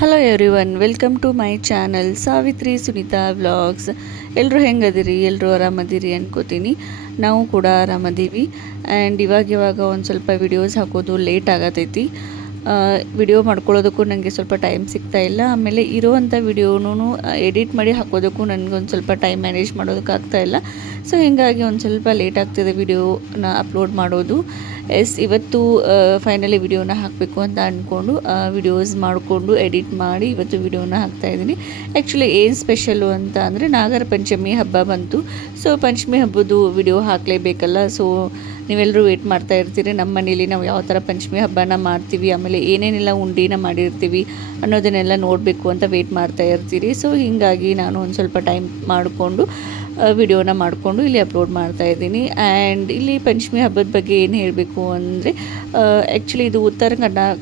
Hello everyone, welcome to my channel Savitri Sunita vlogs. ಎಲ್ಲರೂ ಹೆಂಗದಿರಿ? ಎಲ್ಲರೂ ಆರಾಮದಿರಿ ಅನ್ಕೋತೀನಿ. ನಾವು ಕೂಡ ಆರಾಮದೀವಿ. ಆ್ಯಂಡ್ ಇವಾಗ ಒಂದು ಸ್ವಲ್ಪ ವಿಡಿಯೋಸ್ ಹಾಕೋದು ಲೇಟ್ ಆಗತೈತಿ. ವಿಡಿಯೋ ಮಾಡ್ಕೊಳ್ಳೋದಕ್ಕೂ ನನಗೆ ಸ್ವಲ್ಪ ಟೈಮ್ ಸಿಗ್ತಾ ಇಲ್ಲ. ಆಮೇಲೆ ಇರೋವಂಥ ವಿಡಿಯೋನೂ ಎಡಿಟ್ ಮಾಡಿ ಹಾಕೋದಕ್ಕೂ ನನಗೊಂದು ಸ್ವಲ್ಪ ಟೈಮ್ ಮ್ಯಾನೇಜ್ ಮಾಡೋದಕ್ಕಾಗ್ತಾ ಇಲ್ಲ. ಸೊ ಹೀಗಾಗಿ ಒಂದು ಸ್ವಲ್ಪ ಲೇಟ್ ಆಗ್ತಿದೆ ವಿಡಿಯೋನ ಅಪ್ಲೋಡ್ ಮಾಡೋದು. ಇವತ್ತು ಫೈನಲಿ ವಿಡಿಯೋನ ಹಾಕಬೇಕು ಅಂತ ಅಂದ್ಕೊಂಡು ವಿಡಿಯೋಸ್ ಮಾಡಿಕೊಂಡು ಎಡಿಟ್ ಮಾಡಿ ಇವತ್ತು ವಿಡಿಯೋನ ಹಾಕ್ತಾಯಿದ್ದೀನಿ. ಆ್ಯಕ್ಚುಲಿ ಏನು ಸ್ಪೆಷಲ್ಲು ಅಂತ ಅಂದರೆ ನಾಗರ ಪಂಚಮಿ ಹಬ್ಬ ಬಂತು. ಸೊ ಪಂಚಮಿ ಹಬ್ಬದ್ದು ವಿಡಿಯೋ ಹಾಕಲೇಬೇಕಲ್ಲ. ಸೊ ನೀವೆಲ್ಲರೂ ವೇಟ್ ಮಾಡ್ತಾ ಇರ್ತೀರಿ ನಮ್ಮ ಮನೇಲಿ ನಾವು ಯಾವ ಥರ ಪಂಚಮಿ ಹಬ್ಬನ ಮಾಡ್ತೀವಿ, ಆಮೇಲೆ ಏನೇನೆಲ್ಲ ಉಂಡಿನ ಮಾಡಿರ್ತೀವಿ ಅನ್ನೋದನ್ನೆಲ್ಲ ನೋಡಬೇಕು ಅಂತ ವೇಟ್ ಮಾಡ್ತಾ ಇರ್ತೀರಿ. ಸೊ ಹೀಗಾಗಿ ನಾನು ಒಂದು ಸ್ವಲ್ಪ ಟೈಮ್ ಮಾಡಿಕೊಂಡು ವಿಡಿಯೋನ ಮಾಡಿಕೊಂಡು ಇಲ್ಲಿ ಅಪ್ಲೋಡ್ ಮಾಡ್ತಾಯಿದ್ದೀನಿ. ಆ್ಯಂಡ್ ಇಲ್ಲಿ ಪಂಚಮಿ ಹಬ್ಬದ ಬಗ್ಗೆ ಏನು ಹೇಳಬೇಕು ಅಂದರೆ ಆ್ಯಕ್ಚುಲಿ ಇದು ಉತ್ತರ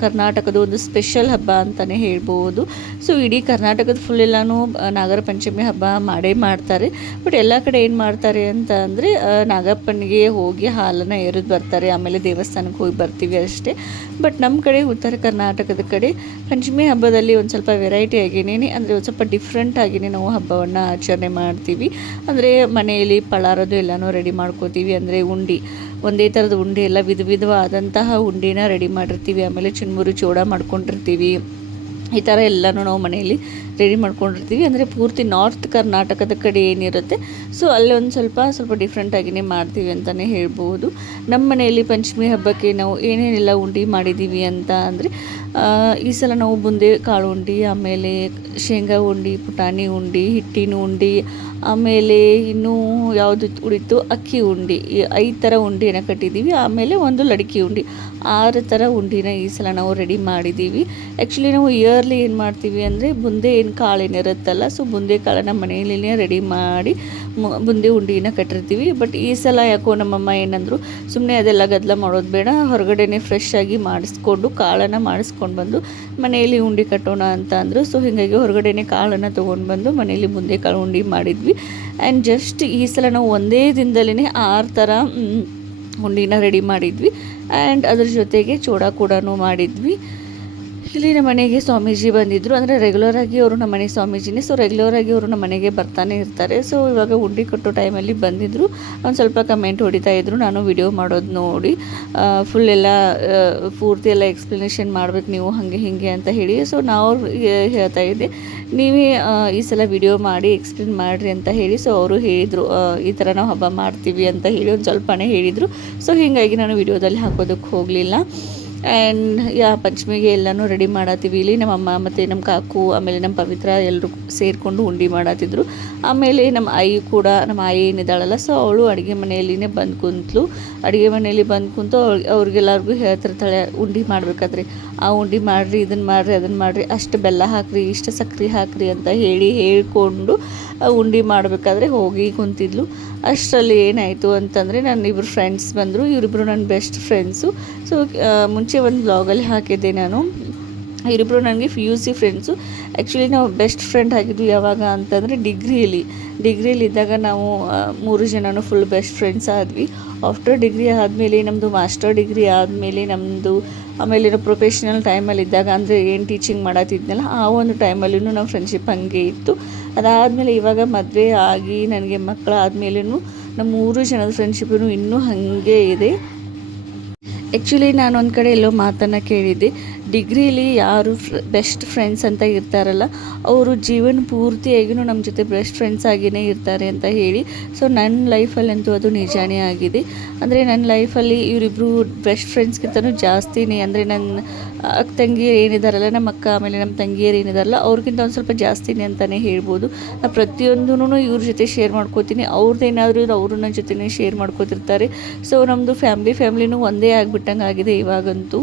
ಕರ್ನಾಟಕದ ಒಂದು ಸ್ಪೆಷಲ್ ಹಬ್ಬ ಅಂತಲೇ ಹೇಳ್ಬೋದು. ಸೊ ಇಡೀ ಕರ್ನಾಟಕದ ಫುಲ್ ಎಲ್ಲನೂ ನಾಗರ ಪಂಚಮಿ ಹಬ್ಬ ಮಾಡೇ ಮಾಡ್ತಾರೆ. ಬಟ್ ಎಲ್ಲ ಕಡೆ ಏನು ಮಾಡ್ತಾರೆ ಅಂತ ಅಂದರೆ ನಾಗಪ್ಪನಿಗೆ ಹೋಗಿ ಹಾಲನ್ನು ಎರೆದು ಬರ್ತಾರೆ, ಆಮೇಲೆ ದೇವಸ್ಥಾನಕ್ಕೆ ಹೋಗಿ ಬರ್ತೀವಿ ಅಷ್ಟೇ. ಬಟ್ ನಮ್ಮ ಕಡೆ ಉತ್ತರ ಕರ್ನಾಟಕದ ಕಡೆ ಪಂಚಮಿ ಹಬ್ಬದಲ್ಲಿ ಒಂದು ಸ್ವಲ್ಪ ವೆರೈಟಿ ಆಗಿನೇ ಅಂದರೆ ಒಂದು ಸ್ವಲ್ಪ ಡಿಫ್ರೆಂಟ್ ಆಗಿನೇ ನಾವು ಹಬ್ಬವನ್ನು ಆಚರಣೆ ಮಾಡ್ತೀವಿ. ಅಂದರೆ ಮನೆಯಲ್ಲಿ ಪಳಾರದು ಎಲ್ಲನೂ ರೆಡಿ ಮಾಡ್ಕೋತೀವಿ. ಅಂದರೆ ಉಂಡೆ ಒಂದೇ ಥರದ ಉಂಡೆ ಎಲ್ಲ ವಿಧವಾದಂತಹ ಉಂಡೆನ ರೆಡಿ ಮಾಡಿರ್ತೀವಿ. ಆಮೇಲೆ ಚುನ್ಮುರಿ ಚೂಡ ಮಾಡ್ಕೊಂಡಿರ್ತೀವಿ. ಈ ಥರ ಎಲ್ಲನೂ ನಾವು ಮನೆಯಲ್ಲಿ ರೆಡಿ ಮಾಡ್ಕೊಂಡಿರ್ತೀವಿ. ಅಂದರೆ ಪೂರ್ತಿ ನಾರ್ತ್ ಕರ್ನಾಟಕದ ಕಡೆ ಏನಿರುತ್ತೆ ಸೊ ಅಲ್ಲಿ ಒಂದು ಸ್ವಲ್ಪ ಡಿಫ್ರೆಂಟಾಗಿಯೇ ಮಾಡ್ತೀವಿ ಅಂತಲೇ ಹೇಳ್ಬೋದು. ನಮ್ಮ ಮನೆಯಲ್ಲಿ ಪಂಚಮಿ ಹಬ್ಬಕ್ಕೆ ನಾವು ಏನೇನೆಲ್ಲ ಉಂಡೆ ಮಾಡಿದ್ದೀವಿ ಅಂತ ಅಂದರೆ ಈ ಸಲ ನಾವು ಬುಂದೆ ಕಾಳು ಉಂಡೆ, ಆಮೇಲೆ ಶೇಂಗಾ ಉಂಡೆ, ಪುಟಾಣಿ ಉಂಡೆ, ಹಿಟ್ಟಿನ ಉಂಡೆ, ಆಮೇಲೆ ಇನ್ನೂ ಯಾವುದು ಉಳಿತು ಅಕ್ಕಿ ಉಂಡೆ, ಈ 5 ಥರ ಉಂಡೆನ ಕಟ್ಟಿದ್ದೀವಿ. ಆಮೇಲೆ ಒಂದು ಲಡಿಕೆ ಉಂಡೆ, 6 ಥರ ಉಂಡೆನ ಈ ಸಲ ನಾವು ರೆಡಿ ಮಾಡಿದ್ದೀವಿ. ಆ್ಯಕ್ಚುಲಿ ನಾವು ಇಯರ್ಲಿ ಏನು ಮಾಡ್ತೀವಿ ಅಂದರೆ ಬುಂದೆ ಏನು ಕಾಳೇನಿರುತ್ತಲ್ಲ ಸೊ ಬುಂದೆ ಕಾಳನ್ನು ಮನೆಯಲ್ಲೇ ರೆಡಿ ಮಾಡಿ ಬುಂದೆ ಉಂಡೆನ ಕಟ್ಟಿರ್ತೀವಿ. ಬಟ್ ಈ ಸಲ ಯಾಕೋ ನಮ್ಮಮ್ಮ ಏನಂದರು, ಸುಮ್ಮನೆ ಅದೆಲ್ಲ ಗದ್ದಲ ಮಾಡೋದು ಬೇಡ, ಹೊರಗಡೆನೇ ಫ್ರೆಶ್ ಆಗಿ ಮಾಡಿಸ್ಕೊಂಡು ಕಾಳನ್ನು ಮಾಡಿಸ್ಕೊಂಡು ಬಂದು ಮನೆಯಲ್ಲಿ ಉಂಡೆ ಕಟ್ಟೋಣ ಅಂತ ಅಂದರು. ಸೊ ಹೀಗಾಗಿ ಹೊರಗಡೆನೇ ಕಾಳನ್ನು ತೊಗೊಂಡು ಬಂದು ಮನೆಯಲ್ಲಿ ಬುಂದೆ ಕಾಳು ಉಂಡೆ ಮಾಡಿದ್ವಿ. ಆ್ಯಂಡ್ ಜಸ್ಟ್ ಈ ಸಲ ನಾವು ಒಂದೇ ದಿನದಲ್ಲೇ 6 ಥರ ಉಂಡೆನ ರೆಡಿ ಮಾಡಿದ್ವಿ. ಆ್ಯಂಡ್ ಅದ್ರ ಜೊತೆಗೆ ಚೂಡ ಕೂಡ ಮಾಡಿದ್ವಿ. ಇಲ್ಲಿ ನಮ್ಮ ಮನೆಗೆ ಸ್ವಾಮೀಜಿ ಬಂದಿದ್ದರು. ಅಂದರೆ ರೆಗ್ಯುಲರಾಗಿ ಅವರು ನಮ್ಮ ಮನೆ ಸ್ವಾಮೀಜಿನೇ. ಸೊ ರೆಗ್ಯುಲರಾಗಿ ಅವರು ನಮ್ಮ ಮನೆಗೆ ಬರ್ತಾನೆ ಇರ್ತಾರೆ. ಸೊ ಇವಾಗ ಉಂಡೆ ಕಟ್ಟೋ ಟೈಮಲ್ಲಿ ಬಂದಿದ್ದರು. ಒಂದು ಸ್ವಲ್ಪ ಕಮೆಂಟ್ ಹೊಡಿತಾ ಇದ್ದರು ನಾನು ವಿಡಿಯೋ ಮಾಡೋದು ನೋಡಿ. ಫುಲ್ ಎಲ್ಲ ಪೂರ್ತಿ ಎಲ್ಲ ಎಕ್ಸ್ಪ್ಲನೇಷನ್ ಮಾಡ್ಬೇಕು ನೀವು ಹಾಗೆ ಹೀಗೆ ಅಂತ ಹೇಳಿ. ಸೊ ನಾವು ಹೇಳ್ತಾ ಇದ್ದೆ, ನೀವೇ ಈ ಸಲ ವಿಡಿಯೋ ಮಾಡಿ ಎಕ್ಸ್ಪ್ಲೇನ್ ಮಾಡಿರಿ ಅಂತ ಹೇಳಿ. ಸೊ ಅವರು ಹೇಳಿದರು ಈ ಥರ ನಾವು ಹಬ್ಬ ಮಾಡ್ತೀವಿ ಅಂತ ಹೇಳಿ ಒಂದು ಸ್ವಲ್ಪನೇ ಹೇಳಿದರು. ಸೊ ಹೀಗಾಗಿ ನಾನು ವಿಡಿಯೋದಲ್ಲಿ ಹಾಕೋದಕ್ಕೆ ಹೋಗಲಿಲ್ಲ. ಆ್ಯಂಡ್ ಪಂಚಮಿಗೆ ಎಲ್ಲನೂ ರೆಡಿ ಮಾಡತ್ತೀವಿ. ಇಲ್ಲಿ ನಮ್ಮಮ್ಮ ಮತ್ತು ನಮ್ಮ ಕಾಕು ಆಮೇಲೆ ನಮ್ಮ ಪವಿತ್ರ ಎಲ್ಲರೂ ಸೇರಿಕೊಂಡು ಉಂಡೆ ಮಾಡತ್ತಿದ್ರು. ಆಮೇಲೆ ನಮ್ಮ ನಮ್ಮ ಆಯಿ ಏನಿದ್ದಾಳಲ್ಲ ಸೊ ಅವಳು ಅಡುಗೆ ಮನೆಯಲ್ಲಿನೇ ಬಂದು ಕುಂತಳು. ಅಡುಗೆ ಮನೆಯಲ್ಲಿ ಬಂದು ಕುಂತು ಅವ್ರಿಗೆಲ್ಲರಿಗೂ ಹೇಳ್ತಿರ್ತಾಳೆ ಉಂಡೆ ಮಾಡಬೇಕಾದ್ರೆ, ಆ ಉಂಡೆ ಮಾಡಿರಿ, ಇದನ್ನು ಮಾಡಿರಿ, ಅದನ್ನು ಮಾಡಿರಿ, ಅಷ್ಟು ಬೆಲ್ಲ ಹಾಕಿರಿ, ಇಷ್ಟು ಸಕ್ಕರೆ ಹಾಕಿರಿ ಅಂತ ಹೇಳ್ಕೊಂಡು ಉಂಡೆ ಮಾಡಬೇಕಾದ್ರೆ ಹೋಗಿ ಕುಂತಿದ್ಲು. ಅಷ್ಟರಲ್ಲಿ ಏನಾಯಿತು ಅಂತಂದರೆ ನನ್ನ ಇಬ್ಬರು ಫ್ರೆಂಡ್ಸ್ ಬಂದರು. ಇವರಿಬ್ಬರು ನನ್ನ ಬೆಸ್ಟ್ ಫ್ರೆಂಡ್ಸು. ಸೊ ಮುಂಚೆ ಒಂದು ಬ್ಲಾಗಲ್ಲಿ ಹಾಕಿದ್ದೆ ನಾನು. ಇವರಿಬ್ಬರು ನನಗೆ PUC ಫ್ರೆಂಡ್ಸು. ಆ್ಯಕ್ಚುಲಿ ನಾವು ಬೆಸ್ಟ್ ಫ್ರೆಂಡ್ ಆಗಿದ್ವಿ ಯಾವಾಗ ಅಂತಂದರೆ ಡಿಗ್ರಿಯಲ್ಲಿದ್ದಾಗ ನಾವು 3 ಜನನೂ ಫುಲ್ ಬೆಸ್ಟ್ ಫ್ರೆಂಡ್ಸ್ ಆದ್ವಿ. ಆಫ್ಟರ್ ಡಿಗ್ರಿ ಆದಮೇಲೆ ನಮ್ಮದು ಮಾಸ್ಟರ್ ಡಿಗ್ರಿ ಆದಮೇಲೆ ನಮ್ಮದು ಆಮೇಲೆ ನಾವು ಪ್ರೊಫೆಷ್ನಲ್ ಟೈಮಲ್ಲಿ ಇದ್ದಾಗ ಅಂದರೆ ಏನು ಟೀಚಿಂಗ್ ಮಾಡತ್ತಿದ್ನಲ್ಲ ಆ ಒಂದು ಟೈಮಲ್ಲೂ ನಮ್ಮ ಫ್ರೆಂಡ್ಶಿಪ್ ಹಾಗೆ ಇತ್ತು. ಅದಾದಮೇಲೆ ಇವಾಗ ಮದುವೆ ಆಗಿ ನನಗೆ ಮಕ್ಕಳಾದಮೇಲೂ ನಮ್ಮ 3 ಜನದ ಫ್ರೆಂಡ್ಶಿಪ್ಪೂ ಇನ್ನೂ ಹಾಗೆ ಇದೆ. ಆ್ಯಕ್ಚುಲಿ ನಾನು ಒಂದು ಕಡೆ ಎಲ್ಲೋ ಮಾತನ್ನು ಕೇಳಿದ್ದೆ, ಡಿಗ್ರಿಲಿ ಯಾರು ಬೆಸ್ಟ್ ಫ್ರೆಂಡ್ಸ್ ಅಂತ ಇರ್ತಾರಲ್ಲ ಅವರು ಜೀವನ ಪೂರ್ತಿಯಾಗಿಯೂ ನಮ್ಮ ಜೊತೆ ಬೆಸ್ಟ್ ಫ್ರೆಂಡ್ಸ್ ಆಗಿಯೇ ಇರ್ತಾರೆ ಅಂತ ಹೇಳಿ. ಸೊ ನನ್ನ ಲೈಫಲ್ಲಂತೂ ಅದು ನಿಜಾನೇ ಆಗಿದೆ. ಅಂದರೆ ನನ್ನ ಲೈಫಲ್ಲಿ ಇವರಿಬ್ಬರು ಬೆಸ್ಟ್ ಫ್ರೆಂಡ್ಸ್ಗಿಂತನೂ ಜಾಸ್ತಿನೇ, ಅಂದರೆ ನನ್ನ ಅಕ್ಕ ತಂಗಿಯರು ಏನಿದಾರಲ್ಲ, ನಮ್ಮ ಅಕ್ಕ ಆಮೇಲೆ ನಮ್ಮ ತಂಗಿಯರು ಏನಿದಾರಲ್ಲ ಅವ್ರಿಗಿಂತ ಒಂದು ಸ್ವಲ್ಪ ಜಾಸ್ತಿನೇ ಅಂತಲೇ ಹೇಳ್ಬೋದು. ನಾನು ಪ್ರತಿಯೊಂದೂ ಇವ್ರ ಜೊತೆ ಶೇರ್ ಮಾಡ್ಕೋತೀನಿ. ಅವ್ರದ್ದೇನಾದರೂ ಅವರು ನನ್ನ ಜೊತೆನೇ ಶೇರ್ ಮಾಡ್ಕೋತಿರ್ತಾರೆ. ಸೊ ನಮ್ಮದು ಫ್ಯಾಮ್ಲಿನೂ ಒಂದೇ ಆಗಿಬಿಟ್ಟಂಗೆ ಆಗಿದೆ ಇವಾಗಂತೂ.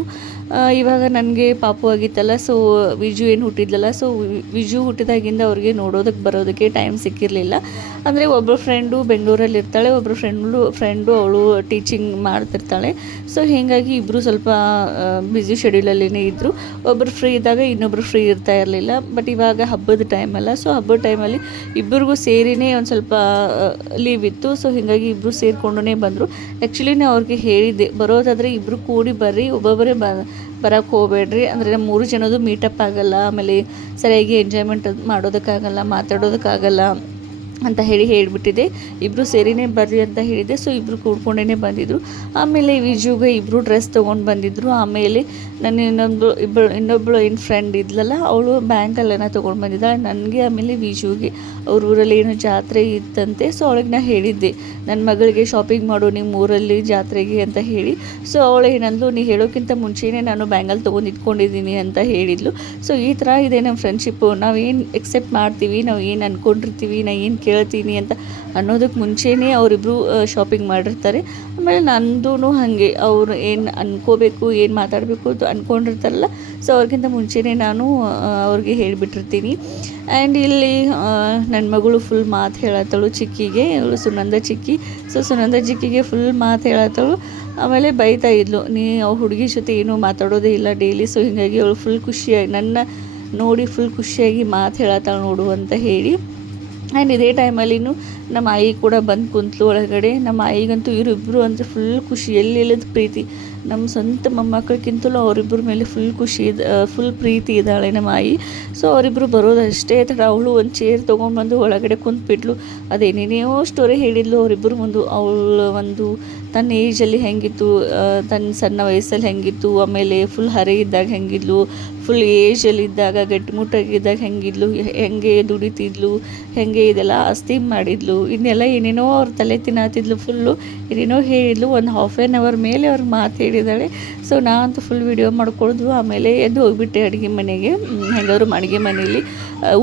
ಇವಾಗ ನನಗೆ ಪಾಪು ಆಗಿತ್ತಲ್ಲ, ಸೊ ವಿಜು ಏನು ಹುಟ್ಟಿದ್ಲಲ್ಲ, ಸೊ ವಿಜು ಹುಟ್ಟಿದಾಗಿಂದ ಅವ್ರಿಗೆ ನೋಡೋದಕ್ಕೆ ಬರೋದಕ್ಕೆ ಟೈಮ್ ಸಿಕ್ಕಿರಲಿಲ್ಲ. ಅಂದರೆ ಒಬ್ಬರು ಫ್ರೆಂಡು ಬೆಂಗಳೂರಲ್ಲಿ ಇರ್ತಾಳೆ, ಒಬ್ಬರು ಫ್ರೆಂಡು ಅವಳು ಟೀಚಿಂಗ್ ಮಾಡ್ತಿರ್ತಾಳೆ. ಸೊ ಹೀಗಾಗಿ ಇಬ್ಬರು ಸ್ವಲ್ಪ ಬ್ಯುಸಿ ಶೆಡ್ಯೂಲಲ್ಲೇ ಇದ್ದರು. ಒಬ್ಬರು ಫ್ರೀ ಇದ್ದಾಗ ಇನ್ನೊಬ್ಬರು ಫ್ರೀ ಇರ್ತಾ ಇರಲಿಲ್ಲ. ಬಟ್ ಇವಾಗ ಹಬ್ಬದ ಟೈಮಲ್ಲ, ಸೊ ಹಬ್ಬದ ಟೈಮಲ್ಲಿ ಇಬ್ಬರಿಗೂ ಸೇರಿನೇ ಒಂದು ಸ್ವಲ್ಪ ಲೀವ್ ಇತ್ತು. ಸೊ ಹೀಗಾಗಿ ಇಬ್ಬರು ಸೇರಿಕೊಂಡೇ ಬಂದರು. ಆ್ಯಕ್ಚುಲಿ ನಾನು ಅವ್ರಿಗೆ ಹೇಳಿದ್ದೆ, ಬರೋದಾದರೆ ಇಬ್ಬರು ಕೂಡಿ ಬರ್ರಿ, ಒಬ್ಬೊಬ್ಬರೇ ಬರೋಕ್ಕೆ ಹೋಗಬೇಡ್ರಿ, ಅಂದರೆ ನಮ್ಮ 3 ಜನದ್ದು ಮೀಟಪ್ ಆಗಲ್ಲ, ಆಮೇಲೆ ಸರಿಯಾಗಿ ಎಂಜಾಯ್ಮೆಂಟ್ ಮಾಡೋದಕ್ಕಾಗಲ್ಲ, ಮಾತಾಡೋದಕ್ಕಾಗಲ್ಲ ಅಂತ ಹೇಳಿಬಿಟ್ಟಿದ್ದೆ. ಇಬ್ಬರು ಸೇರಿನೇ ಬರ್ರಿ ಅಂತ ಹೇಳಿದೆ. ಸೊ ಇಬ್ಬರು ಕೂಡ್ಕೊಂಡೇ ಬಂದಿದ್ದರು. ಆಮೇಲೆ ವಿಜುಗೆ ಇಬ್ಬರು ಡ್ರೆಸ್ ತೊಗೊಂಡು ಬಂದಿದ್ದರು. ಆಮೇಲೆ ನನ್ನ ಇನ್ನೊಬ್ಬಳು ಏನು ಫ್ರೆಂಡ್ ಇದ್ಲಲ್ಲ, ಅವಳು ಬ್ಯಾಂಕಲ್ಲೇನ ತೊಗೊಂಡು ಬಂದಿದ್ದಾಳೆ ನನಗೆ, ಆಮೇಲೆ ವಿಜುಗೆ. ಅವ್ರ ಊರಲ್ಲಿ ಏನೋ ಜಾತ್ರೆ ಇತ್ತಂತೆ. ಸೊ ಅವಳಿಗೆ ನಾನು ಹೇಳಿದ್ದೆ, ನನ್ನ ಮಗಳಿಗೆ ಶಾಪಿಂಗ್ ಮಾಡು ನಿಮ್ಮ ಊರಲ್ಲಿ ಜಾತ್ರೆಗೆ ಅಂತ ಹೇಳಿ. ಸೊ ಅವಳು ಏನಂದ್ಲು, ನೀ ಹೇಳೋಕ್ಕಿಂತ ಮುಂಚೆನೇ ನಾನು ಬ್ಯಾಂಗಲ್ ತೊಗೊಂಡು ಇಟ್ಕೊಂಡಿದ್ದೀನಿ ಅಂತ ಹೇಳಿದ್ಲು. ಸೊ ಈ ಥರ ಇದೆ ನಮ್ಮ ಫ್ರೆಂಡ್ಶಿಪ್ಪು. ನಾವು ಏನು ಎಕ್ಸೆಪ್ಟ್ ಮಾಡ್ತೀವಿ, ನಾವು ಏನು ಅಂದ್ಕೊಂಡಿರ್ತೀವಿ, ನಾನು ಏನು ಕೇಳ್ತೀನಿ ಅಂತ ಅನ್ನೋದಕ್ಕೆ ಮುಂಚೆನೇ ಅವರಿಬ್ಬರು ಶಾಪಿಂಗ್ ಮಾಡಿರ್ತಾರೆ. ಆಮೇಲೆ ನಂದು ಹಾಗೆ ಅವರು ಏನು ಅನ್ಕೋಬೇಕು, ಏನು ಮಾತಾಡಬೇಕು ಅಂತ ಅಂದ್ಕೊಂಡಿರ್ತಾರಲ್ಲ, ಸೊ ಅವ್ರಿಗಿಂತ ಮುಂಚೆನೇ ನಾನು ಅವ್ರಿಗೆ ಹೇಳಿಬಿಟ್ಟಿರ್ತೀನಿ. ಆ್ಯಂಡ್ ಇಲ್ಲಿ ನನ್ನ ಮಗಳು ಫುಲ್ ಮಾತು ಹೇಳತ್ತಳು ಚಿಕ್ಕಿಗೆ, ಇವಳು ಸುನಂದ ಚಿಕ್ಕಿ. ಸೊ ಸುನಂದ ಚಿಕ್ಕಿಗೆ ಫುಲ್ ಮಾತು ಹೇಳತ್ತಳು. ಆಮೇಲೆ ಬೈತಾ ಇದ್ಲು, ನೀ ಹುಡುಗಿ ಜೊತೆ ಏನೂ ಮಾತಾಡೋದೇ ಇಲ್ಲ ಡೈಲಿ. ಸೊ ಹೀಗಾಗಿ ಅವಳು ಫುಲ್ ಖುಷಿಯಾಗಿ ನನ್ನ ನೋಡಿ ಫುಲ್ ಖುಷಿಯಾಗಿ ಮಾತು ಹೇಳತ್ತಾಳು ನೋಡು ಅಂತ ಹೇಳಿ. ಆ್ಯಂಡ್ ಇದೇ ಟೈಮಲ್ಲಿನೂ ನಮ್ಮ ಆಯಿ ಕೂಡ ಬಂದು ಕುಂತಲು ಒಳಗಡೆ. ನಮ್ಮ ಆಯಿಗಂತೂ ಇವರಿಬ್ಬರು ಅಂದರೆ ಫುಲ್ ಖುಷಿ, ಎಲ್ಲೆಲ್ಲದ ಪ್ರೀತಿ. ನಮ್ಮ ಸ್ವಂತ ಮೊಮ್ಮಕ್ಕಳಿಗಿಂತಲೂ ಅವರಿಬ್ಬರ ಮೇಲೆ ಫುಲ್ ಪ್ರೀತಿ ಇದ್ದಾಳೆ ನಮ್ಮ ಆಯಿ. ಸೊ ಅವರಿಬ್ಬರು ಬರೋದಷ್ಟೇ ತಡ ಅವಳು ಒಂದು ಚೇರ್ ತೊಗೊಂಡ್ಬಂದು ಒಳಗಡೆ ಕುಂತ್ಬಿಟ್ಲು. ಅದೇನೇನೋ ಸ್ಟೋರಿ ಹೇಳಿದ್ಲು ಅವರಿಬ್ಬರು ಮುಂದೆ. ಅವಳು ಒಂದು ತನ್ನ ಏಜಲ್ಲಿ ಹೆಂಗಿತ್ತು, ತನ್ನ ಸಣ್ಣ ವಯಸ್ಸಲ್ಲಿ ಹೆಂಗಿತ್ತು, ಆಮೇಲೆ ಫುಲ್ ಹರೆ ಇದ್ದಾಗ ಹೆಂಗಿದ್ಲು, ಫುಲ್ ಏಜಲ್ಲಿದ್ದಾಗ ಗಟ್ಟಿಮುಟ್ಟಾಗಿದ್ದಾಗ ಹೆಂಗಿದ್ಲು, ಹೆಂಗೆ ದುಡಿತಿದ್ಲು, ಹೆಂಗೆ ಇದೆಲ್ಲ ಆಸ್ತಿ ಮಾಡಿದ್ಲು, ಇನ್ನೆಲ್ಲ ಏನೇನೋ ಅವ್ರ ತಲೆ ತಿನ್ನತ್ತಿದ್ಲು. ಫುಲ್ಲು ಏನೇನೋ ಹೇಳಿದ್ಲು. ಒಂದು ½ ಮೇಲೆ ಅವ್ರಿಗೆ ಮಾತು ಹೇಳಿದ್ದಾಳೆ. ಸೊ ನಾನಂತೂ ಫುಲ್ ವಿಡಿಯೋ ಮಾಡ್ಕೊಳ್ದು. ಆಮೇಲೆ ಎದ್ದು ಹೋಗ್ಬಿಟ್ಟೆ ಅಡುಗೆ ಮನೆಗೆ. ಹೆಂಗಾದ್ರು ಅಡುಗೆ ಮನೇಲಿ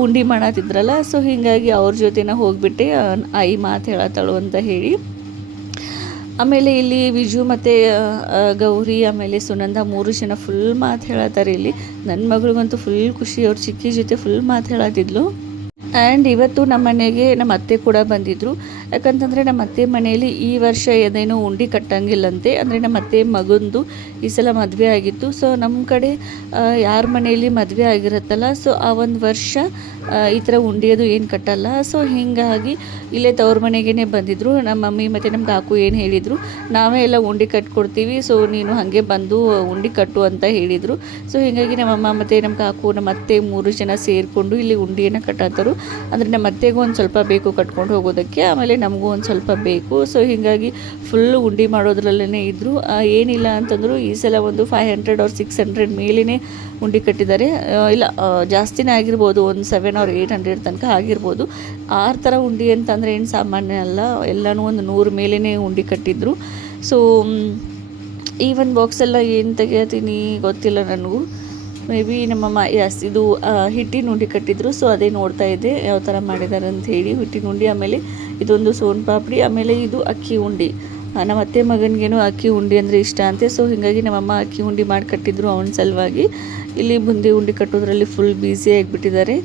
ಉಂಡಿ ಮಾಡತ್ತಿದ್ರಲ್ಲ, ಸೊ ಹೀಗಾಗಿ ಅವ್ರ ಜೊತೆನ ಹೋಗಿಬಿಟ್ಟೆ, ಆಯಿ ಮಾತು ಹೇಳತ್ತಾಳು ಅಂತ ಹೇಳಿ. ಆಮೇಲೆ ಇಲ್ಲಿ ವಿಜು ಮತ್ತು ಗೌರಿ ಆಮೇಲೆ ಸುನಂದ 3 ಜನ ಫುಲ್ ಮಾತು ಹೇಳತ್ತಾರೆ ಇಲ್ಲಿ. ನನ್ನ ಮಗಳಿಗಂತೂ ಫುಲ್ ಖುಷಿ, ಅವ್ರ ಚಿಕ್ಕಿ ಜೊತೆ ಫುಲ್ ಮಾತು ಹೇಳತ್ತಿದ್ಲು. ಆ್ಯಂಡ್ ಇವತ್ತು ನಮ್ಮ ಮನೆಗೆ ನಮ್ಮ ಅತ್ತೆ ಕೂಡ ಬಂದಿದ್ದರು. ಯಾಕಂತಂದರೆ ನಮ್ಮ ಅತ್ತೆ ಮನೆಯಲ್ಲಿ ಈ ವರ್ಷ ಏನೇನೋ ಉಂಡೆ ಕಟ್ಟಂಗಿಲ್ಲಂತೆ. ಅಂದರೆ ನಮ್ಮ ಅತ್ತೆ ಮಗಂದು ಈ ಸಲ ಮದುವೆ ಆಗಿತ್ತು. ಸೊ ನಮ್ಮ ಕಡೆ ಯಾರ ಮನೆಯಲ್ಲಿ ಮದುವೆ ಆಗಿರುತ್ತಲ್ಲ, ಸೊ ಆ ಒಂದು ವರ್ಷ ಈ ಥರ ಉಂಡೆಯದು ಏನು ಕಟ್ಟಲ್ಲ. ಸೊ ಹೀಗಾಗಿ ಇಲ್ಲೇ ತವ್ರ ಮನೆಗೇ ಬಂದಿದ್ದರು. ನಮ್ಮ ಮಮ್ಮಿ ಮತ್ತು ನಮ್ಮ ಕಾಕು ಏನು ಹೇಳಿದರು, ನಾವೇ ಎಲ್ಲ ಉಂಡೆ ಕಟ್ಕೊಡ್ತೀವಿ, ಸೊ ನೀನು ಹಾಗೆ ಬಂದು ಉಂಡೆ ಕಟ್ಟು ಅಂತ ಹೇಳಿದರು. ಸೊ ಹೀಗಾಗಿ ನಮ್ಮಮ್ಮ ಮತ್ತು ನಮ್ಮ ಕಾಕು ನಮ್ಮ ಅತ್ತೆ 3 ಜನ ಸೇರಿಕೊಂಡು ಇಲ್ಲಿ ಉಂಡೆಯನ್ನು ಕಟ್ಟತ್ತರು. ಅಂದರೆ ನಮ್ಮ ಅತ್ತೆಗೂ ಒಂದು ಸ್ವಲ್ಪ ಬೇಕು ಕಟ್ಕೊಂಡು ಹೋಗೋದಕ್ಕೆ, ಆಮೇಲೆ ನಮಗೂ ಒಂದು ಸ್ವಲ್ಪ ಬೇಕು. ಸೊ ಹೀಗಾಗಿ ಫುಲ್ಲು ಉಂಡೆ ಮಾಡೋದ್ರಲ್ಲೇ ಇದ್ದರು. ಏನಿಲ್ಲ ಅಂತಂದರೂ ಈ ಸಲ ಒಂದು 500 or 600 ಮೇಲೇ ಉಂಡೆ ಕಟ್ಟಿದ್ದಾರೆ. ಇಲ್ಲ ಜಾಸ್ತಿನೇ ಆಗಿರ್ಬೋದು, ಒಂದು 700 or 800 ತನಕ ಆಗಿರ್ಬೋದು. 6 ಥರ ಉಂಡೆ ಅಂತಂದರೆ ಏನು ಸಾಮಾನ್ಯ ಅಲ್ಲ, ಎಲ್ಲನೂ ಒಂದು 100 ಮೇಲೇ ಉಂಡೆ ಕಟ್ಟಿದ್ರು. ಸೊ ಈ ಒಂದು ಬಾಕ್ಸೆಲ್ಲ ಏನು ತೆಗಿತೀನಿ ಗೊತ್ತಿಲ್ಲ ನನಗೂ. ಮೇ ಬಿ ನಮ್ಮಮ್ಮ ಇದು ಹಿಟ್ಟಿನ ಉಂಡೆ ಕಟ್ಟಿದ್ರು. ಸೊ ಅದೇ ನೋಡ್ತಾ ಇದ್ದೆ ಯಾವ ಥರ ಮಾಡಿದ್ದಾರೆ ಅಂತ ಹೇಳಿ. ಹಿಟ್ಟಿನ ಉಂಡೆ, ಆಮೇಲೆ ಇದೊಂದು ಸೋನ್ ಪಾಪಡಿ, ಆಮೇಲೆ ಇದು ಅಕ್ಕಿ ಉಂಡೆ. ನಮ್ಮ ಅತ್ತೆ ಮಗನಿಗೇನು ಅಕ್ಕಿ ಉಂಡೆ ಅಂದರೆ ಇಷ್ಟ ಅಂತೆ. ಸೊ ಹೀಗಾಗಿ ನಮ್ಮಮ್ಮ ಅಕ್ಕಿ ಉಂಡೆ ಮಾಡಿ ಕಟ್ಟಿದ್ರು ಅವನ ಸಲುವಾಗಿ. ಇಲ್ಲಿ ಬುಂದಿ ಉಂಡೆ ಕಟ್ಟೋದ್ರಲ್ಲಿ ಫುಲ್ ಬ್ಯುಸಿ ಆಗಿಬಿಟ್ಟಿದ್ದಾರೆ.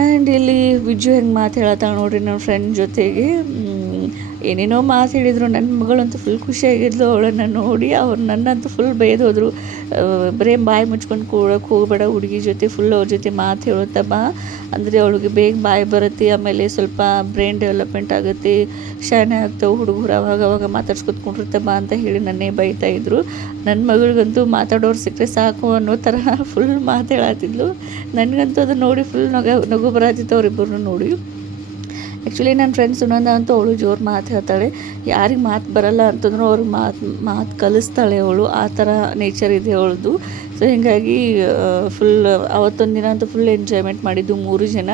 ಆ್ಯಂಡ್ ಇಲ್ಲಿ ವಿಜು ಹೆಂಗೆ ಮಾತು ಹೇಳತ್ತಾಳೆ ನೋಡ್ರಿ ನನ್ನ ಫ್ರೆಂಡ್ ಜೊತೆಗೆ. ಏನೇನೋ ಮಾತು ಹೇಳಿದರು. ನನ್ನ ಮಗಳಂತೂ ಫುಲ್ ಖುಷಿಯಾಗಿದ್ಲು ಅವಳನ್ನು ನೋಡಿ. ಅವ್ರು ನನ್ನಂತೂ ಫುಲ್ ಬೈದೋದ್ರು, ಬರೀ ಬಾಯಿ ಮುಚ್ಕೊಂಡು ಕೂಡಕ್ಕೆ ಹೋಗಬೇಡ ಹುಡುಗಿ ಜೊತೆ, ಫುಲ್ ಅವ್ರ ಜೊತೆ ಮಾತು ಹೇಳುತ್ತಾ ಬಾ, ಅಂದರೆ ಅವಳಿಗೆ ಬೇಗ ಬಾಯಿ ಬರುತ್ತೆ, ಆಮೇಲೆ ಸ್ವಲ್ಪ ಬ್ರೈನ್ ಡೆವಲಪ್ಮೆಂಟ್ ಆಗುತ್ತೆ, ಶಾಣೆ ಆಗ್ತಾವೆ ಹುಡುಗರು, ಅವಾಗ ಮಾತಾಡ್ಸ್ಕೊತ್ಕೊಂಡಿರ್ತ ಬಾ ಅಂತ ಹೇಳಿ ನನ್ನೇ ಬೈತಾಯಿದ್ರು. ನನ್ನ ಮಗಳಿಗಂತೂ ಮಾತಾಡೋರು ಸಿಕ್ಕರೆ ಸಾಕು ಅನ್ನೋ ಥರ ಫುಲ್ ಮಾತು ಹೇಳತ್ತಿದ್ಲು. ನನಗಂತೂ ಅದು ನೋಡಿ ಫುಲ್ ನಗು ಬರತ್ತಿತ್ತು ಅವರಿಬ್ಬರನ್ನು ನೋಡಿ. ಆ್ಯಕ್ಚುಲಿ ನನ್ನ ಫ್ರೆಂಡ್ ಸುನಂದ ಅಂತೂ ಅವಳು ಜೋರು ಮಾತು ಹೇಳ್ತಾಳೆ. ಯಾರಿಗೆ ಮಾತು ಬರಲ್ಲ ಅಂತಂದ್ರೂ ಅವ್ರಿಗೆ ಮಾತು ಕಲಿಸ್ತಾಳೆ ಅವಳು. ಆ ಥರ ನೇಚರ್ ಇದೆ ಅವಳದು. ಸೊ ಹೀಗಾಗಿ ಫುಲ್ ಅವತ್ತೊಂದು ದಿನ ಅಂತೂ ಫುಲ್ ಎಂಜಾಯ್ಮೆಂಟ್ ಮಾಡಿದ್ದು 3 ಜನ.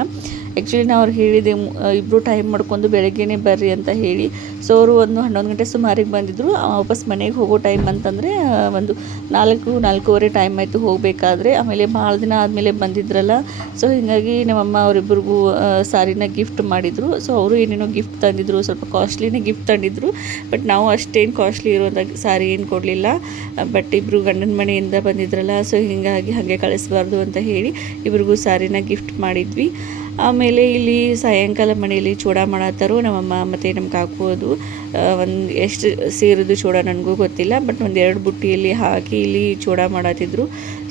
ಆ್ಯಕ್ಚುಲಿ ನಾವು ಅವ್ರಿಗೆ ಹೇಳಿದೆ, ಇಬ್ಬರು ಟೈಮ್ ಮಾಡ್ಕೊಂಡು ಬೆಳಗ್ಗೆನೇ ಬರ್ರಿ ಅಂತ ಹೇಳಿ. ಸೊ ಅವರು ಒಂದು 11 ಗಂಟೆ ಸುಮಾರಿಗೆ ಬಂದಿದ್ದರು. ವಾಪಸ್ ಮನೆಗೆ ಹೋಗೋ ಟೈಮ್ ಅಂತಂದರೆ ಒಂದು 4-4:15 ಟೈಮ್ ಆಯಿತು ಹೋಗಬೇಕಾದ್ರೆ. ಆಮೇಲೆ ಭಾಳ ದಿನ ಆದಮೇಲೆ ಬಂದಿದ್ರಲ್ಲ, ಸೊ ಹೀಗಾಗಿ ನಮ್ಮಮ್ಮ ಅವರಿಬ್ಬರಿಗೂ ಸಾರಿನ ಗಿಫ್ಟ್ ಮಾಡಿದರು. ಸೊ ಅವರು ಏನೇನೋ ಗಿಫ್ಟ್ ತಂದಿದ್ರು, ಸ್ವಲ್ಪ ಕಾಸ್ಟ್ಲಿನೇ ಗಿಫ್ಟ್ ತಂದಿದ್ರು. ಬಟ್ ನಾವು ಅಷ್ಟೇನು ಕಾಸ್ಟ್ಲಿ ಇರೋದಾಗ ಸಾರಿ ಏನು ಕೊಡಲಿಲ್ಲ. ಬಟ್ ಇಬ್ಬರು ಗಂಡನ ಮನೆಯಿಂದ ಬಂದಿದ್ರಲ್ಲ, ಸೊ ಹೀಗಾಗಿ ಹಾಗೆ ಕಳಿಸ್ಬಾರ್ದು ಅಂತ ಹೇಳಿ ಇಬ್ರಿಗೂ ಸಾರಿನ ಗಿಫ್ಟ್ ಮಾಡಿದ್ವಿ. ಆಮೇಲೆ ಇಲ್ಲಿ ಸಾಯಂಕಾಲ ಮನೆಯಲ್ಲಿ ಚೂಡ ಮಾಡತ್ತಾರು ನಮ್ಮಮ್ಮ ಮತ್ತು ನಮ್ಮ ಕಾಕು. ಅದು ಒಂದು ಎಷ್ಟು ಸೇರಿದ್ದು ಚೂಡ ನನಗೂ ಗೊತ್ತಿಲ್ಲ, ಬಟ್ 1-2 ಬುಟ್ಟಿಯಲ್ಲಿ ಹಾಕಿ ಇಲ್ಲಿ ಚೂಡ ಮಾಡತ್ತಿದ್ರು.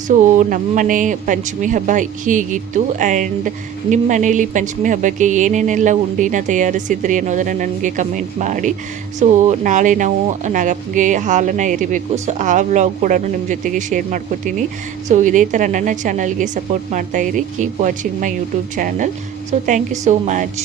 ಸೊ ನಮ್ಮ ಮನೆ ಪಂಚಮಿ ಹಬ್ಬ ಹೀಗಿತ್ತು. ಆ್ಯಂಡ್ ನಿಮ್ಮ ಮನೇಲಿ ಪಂಚಮಿ ಹಬ್ಬಕ್ಕೆ ಏನೇನೆಲ್ಲ ಉಂಡಿನ ತಯಾರಿಸಿದ್ರಿ ಅನ್ನೋದನ್ನು ನನಗೆ ಕಮೆಂಟ್ ಮಾಡಿ. ಸೊ ನಾಳೆ ನಾವು ನಾಗಪ್ಪಗೆ ಹಾಲನ್ನು ಎರಿಬೇಕು. ಸೊ ಆ ವ್ಲಾಗ್ ಕೂಡ ನಿಮ್ಮ ಜೊತೆಗೆ ಶೇರ್ ಮಾಡ್ಕೋತೀನಿ. ಸೊ ಇದೇ ಥರ ನನ್ನ ಚಾನಲ್ಗೆ ಸಪೋರ್ಟ್ ಮಾಡ್ತಾಯಿರಿ. Keep watching my YouTube channel. So thank you so much.